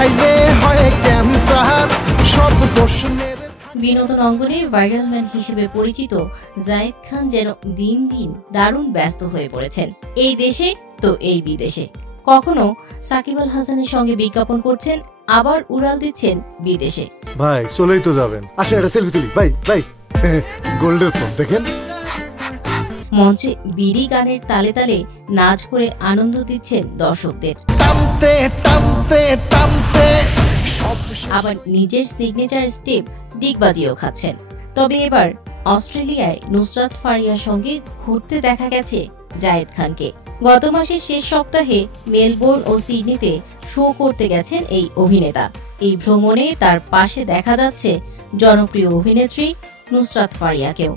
খাইলে হয় ক্যান্সার সব প্রশ্নের। বিনোদন অঙ্গনে ভাইরাল ম্যান হিসেবে পরিচিত জায়েদ খান যেন দিন দিন দারুণ ব্যস্ত হয়ে পড়েছেন, এই দেশে তো এই বিদেশে। কখনো সাকিব আল হাসানের সঙ্গে বিজ্ঞাপন করছেন, আবার উড়াল দিচ্ছেন বিদেশে। ভাই চলেই তো যাবেন, আসলে একটা সেলফি তুলি। ভাই ভাই গোল্ডের ফোন দেখেন। মঞ্চে বিড়ি গানের তালে তালে নাচ করে আনন্দ দিচ্ছেন দর্শকদের। টানতে টানতে টানতে আবার নিজের সিগনেচার স্টেপ ডিগবাজিও খাচ্ছেন। তবে এবার অস্ট্রেলিয়ায় নুসরাত ফারিয়ার সঙ্গে ঘুরতে দেখা গেছে জায়েদ খানকে। গত মাসের শেষ সপ্তাহে মেলবোর্ন ও সিডনিতে শো করতে গেছেন এই অভিনেতা। এই ভ্রমণে তার পাশে দেখা যাচ্ছে জনপ্রিয় অভিনেত্রী নুসরাত ফারিয়াকেও।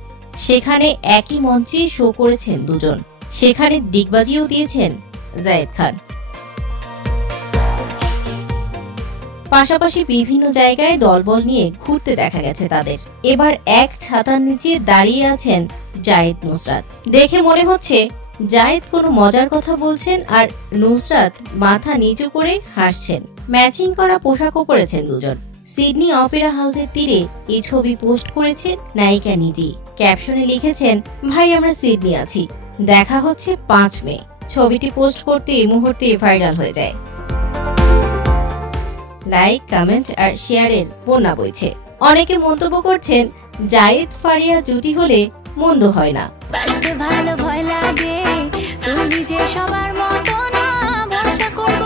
সেখানে একই মঞ্চে শো করেছেন দুজন, সেখানে ডিগবাজিও দিয়েছেন জায়েদ খান। পাশাপাশি বিভিন্ন জায়গায় দলবল নিয়ে ঘুরতে দেখা গেছে তাদের। এবার এক ছাতার নিচে দাঁড়িয়ে আছেন জায়েদ নুসরাত। দেখে মনে হচ্ছে জায়েদ কোনো মজার কথা বলছেন আর নুসরাত মাথা নিচু করে হাসছেন। ম্যাচিং করা পোশাকও পরেছেন দুজন। সিডনি অপেরা হাউসের তীরে এই ছবি পোস্ট করেছেন নায়িকা নিজেই। ক্যাপশনে লিখেছেন, ভাই আমরা সিডনি আছি, দেখা হচ্ছে 5 মে। ছবিটি পোস্ট করতে এই মুহূর্তে ভাইরাল হয়ে যায়। লাইক, কমেন্ট আর শেয়ারের বন্যা বইছে। অনেকে মন্তব্য করছেন, জায়েদ ফারিয়া জুটি হলে মন্দ হয় না। ভালো ভয় লাগে, তুমি যে সবার মতো না, ভরসা করব